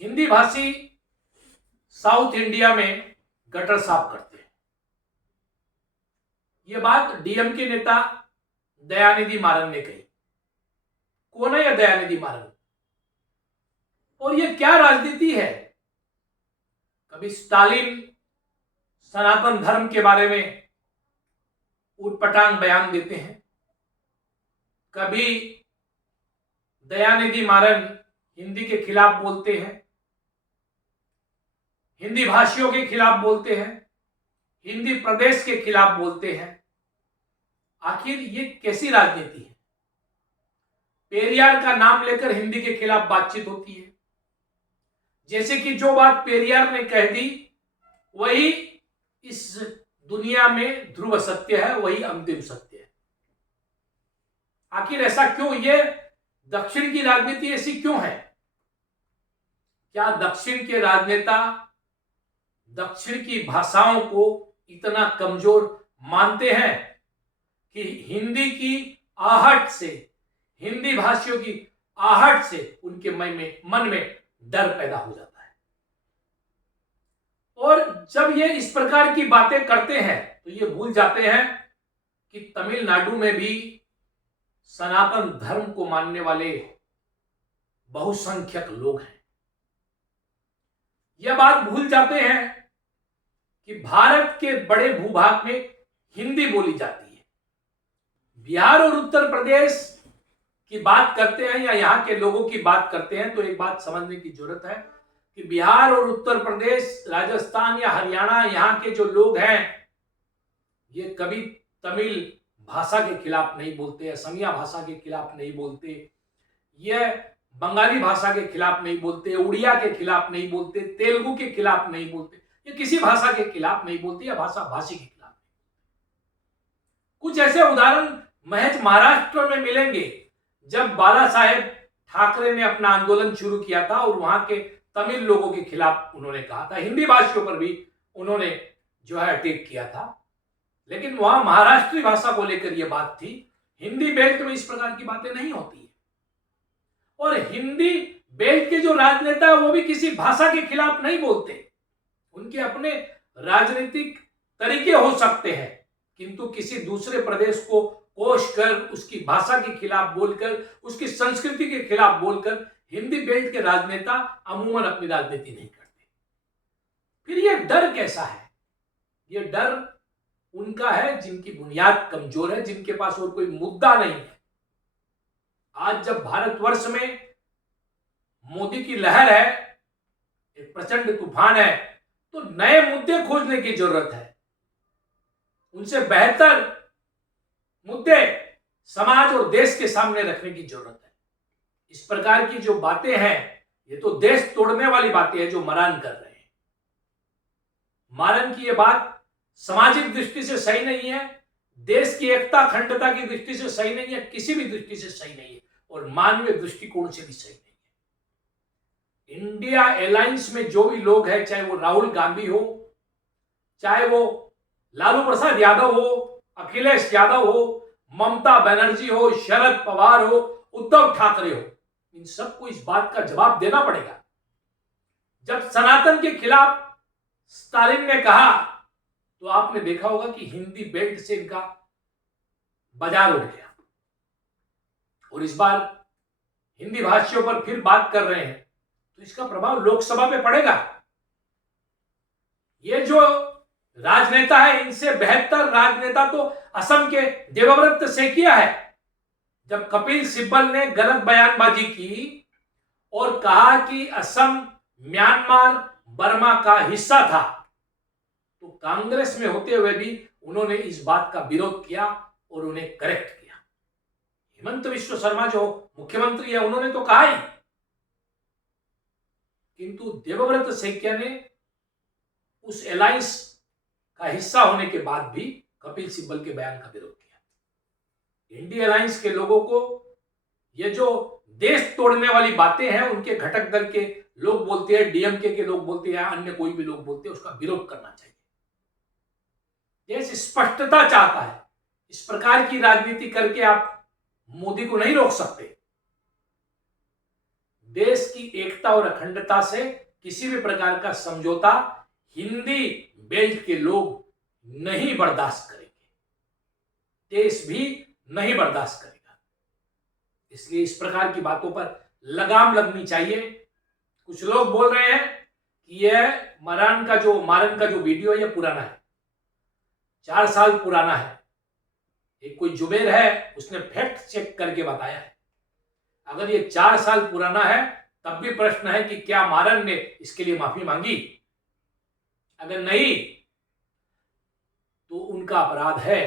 हिंदी भाषी south India में gutter साफ करते हैं। यह बात डीएमके नेता दयानिधि मारन ने कही। कौन है यह दयानिधि मारन और यह क्या राजनीति है? कभी स्टालिन सनातन धर्म के बारे में उटपटांग बयान देते हैं, कभी दयानिधि मारन हिंदी के खिलाफ बोलते हैं, हिंदी भाषियों के खिलाफ बोलते हैं, हिंदी प्रदेश के खिलाफ बोलते हैं। आखिर ये कैसी राजनीति है? पेरियार का नाम लेकर हिंदी के खिलाफ बातचीत होती है, जैसे कि जो बात पेरियार ने कह दी वही इस दुनिया में ध्रुव सत्य है, वही अंतिम सत्य है। आखिर ऐसा क्यों? ये दक्षिण की राजनीति ऐसी क्यों है? क्या दक्षिण के राजनेता दक्षिण की भाषाओं को इतना कमजोर मानते हैं कि हिंदी की आहट से, हिंदी भाषियों की आहट से उनके मन में डर पैदा हो जाता है? और जब ये इस प्रकार की बातें करते हैं तो ये भूल जाते हैं कि तमिलनाडु में भी सनातन धर्म को मानने वाले बहुसंख्यक लोग हैं। यह बात भूल जाते हैं कि भारत के बड़े भूभाग में हिंदी बोली जाती है। बिहार और उत्तर प्रदेश की बात करते हैं या यहां के लोगों की बात करते हैं तो एक बात समझने की जरूरत है कि बिहार और उत्तर प्रदेश, राजस्थान या हरियाणा, यहां के जो लोग हैं ये कभी तमिल भाषा के खिलाफ नहीं बोलते, असमिया भाषा के खिलाफ नहीं बोलते, ये बंगाली भाषा के खिलाफ नहीं बोलते, उड़िया के खिलाफ नहीं बोलते, तेलुगु के खिलाफ नहीं बोलते, ये किसी भाषा के खिलाफ नहीं बोलते या भाषा भाषी के खिलाफ नहीं। कुछ ऐसे उदाहरण महज महाराष्ट्र में मिलेंगे जब बाला साहेब ठाकरे ने अपना आंदोलन शुरू किया था और वहां के तमिल लोगों के खिलाफ उन्होंने कहा था, हिंदी भाषियों पर भी उन्होंने जो है अटैक किया था, लेकिन वहां महाराष्ट्री भाषा को लेकर यह बात थी। हिंदी बेल्ट में इस प्रकार की बातें नहीं होती है। और हिंदी बेल्ट के जो राजनेता है वो भी किसी भाषा के खिलाफ नहीं बोलते, उनके अपने राजनीतिक तरीके हो सकते हैं, किंतु किसी दूसरे प्रदेश को कोष कर, उसकी भाषा के खिलाफ बोलकर, उसकी संस्कृति के खिलाफ बोलकर हिंदी बेल्ट के राजनेता अमूमन अपनी राजनीति नहीं करते। फिर यह डर कैसा है? यह डर उनका है जिनकी बुनियाद कमजोर है, जिनके पास और कोई मुद्दा नहीं है। आज जब भारतवर्ष में मोदी की लहर है, एक प्रचंड तूफान है, तो नए मुद्दे खोजने की जरूरत है। उनसे बेहतर मुद्दे समाज और देश के सामने रखने की जरूरत है। इस प्रकार की जो बातें हैं ये तो देश तोड़ने वाली बातें हैं जो मरान कर रहे हैं। मारन की यह बात सामाजिक दृष्टि से सही नहीं है, देश की एकता अखंडता की दृष्टि से सही नहीं है, किसी भी दृष्टि से सही नहीं है और मानवीय दृष्टिकोण से भी सही नहीं है। इंडिया अलायंस में जो भी लोग हैं, चाहे वो राहुल गांधी हो, चाहे वो लालू प्रसाद यादव हो, अखिलेश यादव हो, ममता बनर्जी हो, शरद पवार हो, उद्धव ठाकरे हो, इन सबको इस बात का जवाब देना पड़ेगा। जब सनातन के खिलाफ स्टालिन ने कहा तो आपने देखा होगा कि हिंदी बेल्ट से इनका बाजार उठ गया और इस बार हिंदी भाषियों पर फिर बात कर रहे हैं तो इसका प्रभाव लोकसभा पे पड़ेगा। ये जो राजनेता है, इनसे बेहतर राजनेता तो असम के देवव्रत सेकिया है। जब कपिल सिब्बल ने गलत बयानबाजी की और कहा कि असम म्यांमार बर्मा का हिस्सा था तो कांग्रेस में होते हुए भी उन्होंने इस बात का विरोध किया और उन्हें करेक्ट किया। हेमंत बिश्व शर्मा जो मुख्यमंत्री है उन्होंने तो कहा ही, किंतु देवव्रत सेकिया ने उस अलायंस का हिस्सा होने के बाद भी कपिल सिब्बल के बयान का विरोध किया। इंडिया अलायंस के लोगों को ये जो देश तोड़ने वाली बातें हैं उनके घटक दल के लोग बोलते हैं, डीएमके के लोग बोलते हैं, अन्य कोई भी लोग बोलते हैं, उसका विरोध करना चाहिए। देश स्पष्टता चाहता है। इस प्रकार की राजनीति करके आप मोदी को नहीं रोक सकते। देश की एकता और अखंडता से किसी भी प्रकार का समझौता हिंदी बेल्ट के लोग नहीं बर्दाश्त करेंगे, देश भी नहीं बर्दाश्त करेगा। इसलिए इस प्रकार की बातों पर लगाम लगनी चाहिए। कुछ लोग बोल रहे हैं कि यह मारन का जो वीडियो है यह पुराना है, 4 साल पुराना है। एक कोई जुबेर है, उसने फैक्ट चेक करके बताया है। अगर ये 4 साल पुराना है तब भी प्रश्न है कि क्या मारन ने इसके लिए माफी मांगी? अगर नहीं तो उनका अपराध है।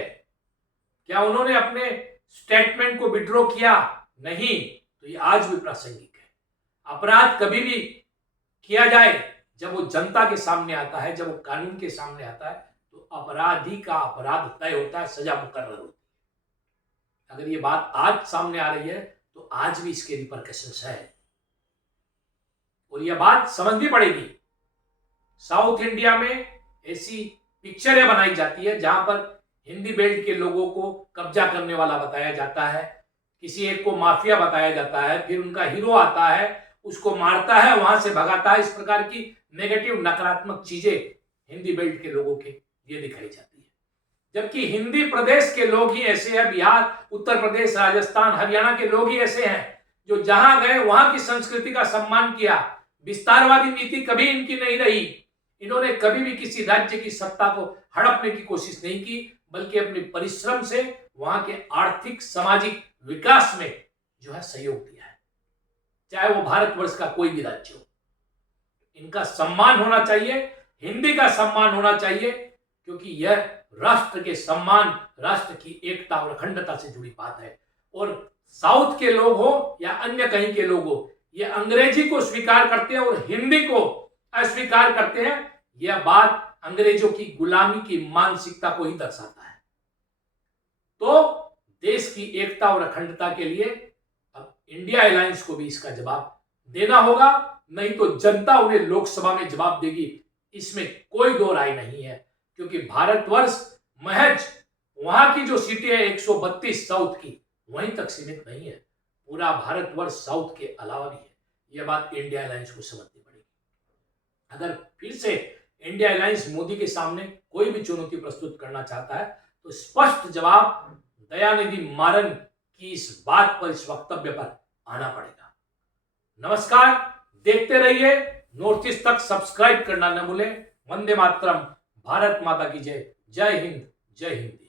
क्या उन्होंने अपने स्टेटमेंट को विड्रॉ किया? नहीं, तो ये आज भी प्रासंगिक है। अपराध कभी भी किया जाए जब वो जनता के सामने आता है, जब वो कानून के सामने आता है, तो अपराधी का अपराध तय होता है, सजा मुकर्रर होती है। अगर ये बात आज सामने आ रही है तो आज भी इसके रिपरकशंस है और यह बात समझनी पड़ेगी। साउथ इंडिया में ऐसी पिक्चरें बनाई जाती है जहां पर हिंदी बेल्ट के लोगों को कब्जा करने वाला बताया जाता है, किसी एक को माफिया बताया जाता है, फिर उनका हीरो आता है, उसको मारता है, वहां से भगाता है। इस प्रकार की नेगेटिव नकारात्मक चीजें हिंदी बेल्ट के लोगों के लिए दिखाई जाती है, जबकि हिंदी प्रदेश के लोग ही ऐसे हैं, बिहार, उत्तर प्रदेश, राजस्थान, हरियाणा के लोग ही ऐसे हैं जो जहां गए वहां की संस्कृति का सम्मान किया। विस्तारवादी नीति कभी इनकी नहीं रही। इन्होंने कभी भी किसी राज्य की सत्ता को हड़पने की कोशिश नहीं की, बल्कि अपने परिश्रम से वहां के आर्थिक सामाजिक विकास में जो है सहयोग दिया है, चाहे वो भारतवर्ष का कोई भी राज्य हो। इनका सम्मान होना चाहिए, हिंदी का सम्मान होना चाहिए, क्योंकि यह राष्ट्र के सम्मान, राष्ट्र की एकता और अखंडता से जुड़ी बात है। और साउथ के लोग हो या अन्य कहीं के लोग हो, ये अंग्रेजी को स्वीकार करते हैं और हिंदी को अस्वीकार करते हैं। यह बात अंग्रेजों की गुलामी की मानसिकता को ही दर्शाता है। तो देश की एकता और अखंडता के लिए अब इंडिया अलायंस को भी इसका जवाब देना होगा, नहीं तो जनता उन्हें लोकसभा में जवाब देगी, इसमें कोई दो राय नहीं है। क्योंकि भारतवर्ष महज वहां की जो सीटें हैं 132 साउथ की, वहीं तक सीमित नहीं है, पूरा भारतवर्ष साउथ के अलावा भी है। यह बात इंडिया अलायंस को समझनी पड़ेगी। अगर फिर से इंडिया अलायंस मोदी के सामने कोई भी चुनौती प्रस्तुत करना चाहता है तो स्पष्ट जवाब दयानिधि मारन की इस बात पर, इस वक्तव्य पर आना पड़ेगा। नमस्कार, देखते रहिए नॉर्थ ईस्ट तक, सब्सक्राइब करना न भूलें। वंदे मातरम, भारत माता की जय, जय हिंद, जय हिंदी।